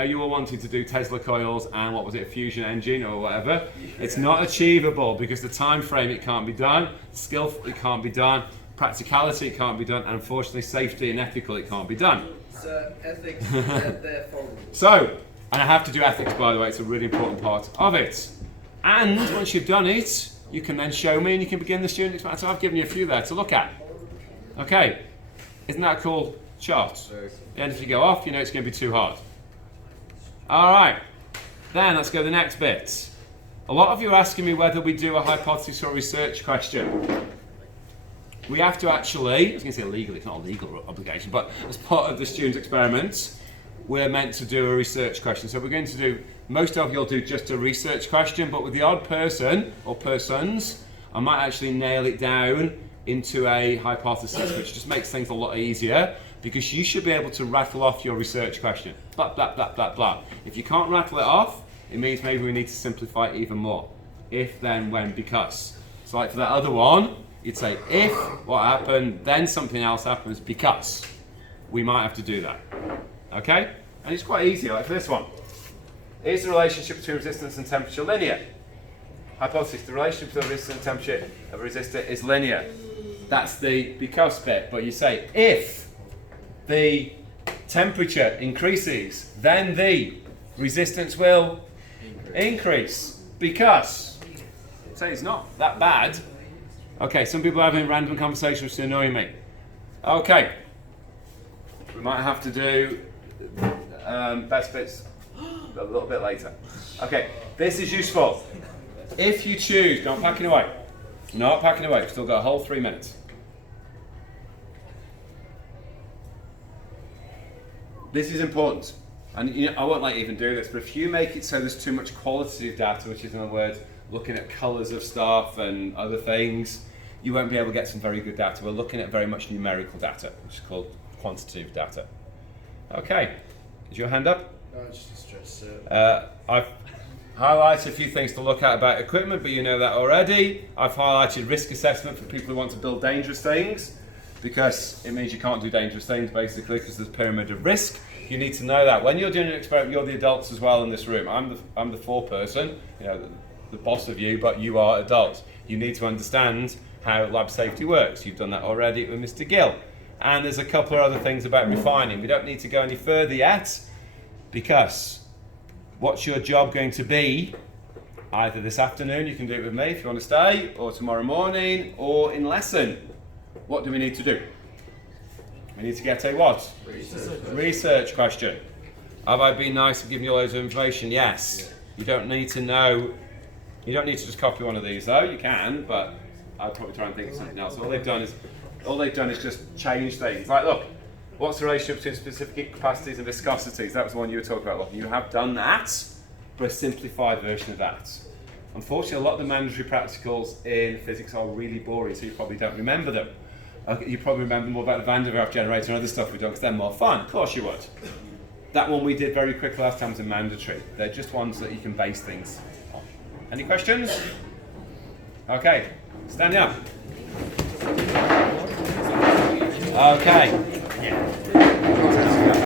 know you all wanted to do Tesla coils and what was it, a fusion engine or whatever. It's not achievable because the time frame it can't be done, skill it can't be done, practicality it can't be done, and unfortunately safety and ethical it can't be done. So ethics, they're following. So, and I have to do ethics by the way, it's a really important part of it. And once you've done it, you can then show me and you can begin the student experiment. So I've given you a few there to look at. Okay, isn't that a cool chart? And if you go off, you know it's going to be too hard. All right, then let's go to the next bit. A lot of you are asking me whether we do a hypothesis or research question. We have to actually, I was going to say legally, it's not a legal obligation, but as part of the student experiment, we're meant to do a research question. So we're going to do, most of you will do just a research question, but with the odd person or persons, I might actually nail it down into a hypothesis, which just makes things a lot easier, because you should be able to rattle off your research question. Blah, blah, blah, blah, blah. If you can't rattle it off, it means maybe we need to simplify it even more. If, then, when, because. So like for that other one, you'd say if what happened, then something else happens because. We might have to do that. Okay? And it's quite easy, like for this one. Is the relationship between resistance and temperature linear? Hypothesis, the relationship between resistance and temperature of a resistor is linear. That's the because bit, but you say if the temperature increases, then the resistance will increase because. So it's not that bad. Okay, some people are having random conversations which is annoying me. Okay, we might have to do best bits a little bit later. Okay, this is useful. If you choose, don't pack it away. Not packing away, we've still got a whole 3 minutes. This is important. And you know, I won't even do this, but if you make it so there's too much qualitative data, which is in other words, looking at colours of stuff and other things, you won't be able to get some very good data. We're looking at very much numerical data, which is called quantitative data. Okay, is your hand up? No, it's just a stress. I've highlighted a few things to look at about equipment, but you know that already. I've highlighted risk assessment for people who want to build dangerous things, because it means you can't do dangerous things basically because there's a pyramid of risk. You need to know that. When you're doing an experiment, you're the adults as well in this room. I'm the foreperson, you know, the boss of you, but you are adults. You need to understand how lab safety works. You've done that already with Mr. Gill. And there's a couple of other things about refining. We don't need to go any further yet, because what's your job going to be? Either this afternoon, you can do it with me if you want to stay, or tomorrow morning, or in lesson. What do we need to do? We need to get a what? Research question. Have I been nice and given you loads of information? Yes. You don't need to know, you don't need to just copy one of these though, you can, but I'd probably try and think of something else. All they've done is just change things. Like look, what's the relationship between specific capacities and viscosities? That was the one you were talking about. Look, you have done that, but a simplified version of that. Unfortunately, a lot of the mandatory practicals in physics are really boring, so you probably don't remember them. You probably remember more about the Van der Waals generator and other stuff we've done because they're more fun. Of course you would. That one we did very quickly last time was a mandatory. They're just ones that you can base things on. Any questions? Okay, stand up. Okay.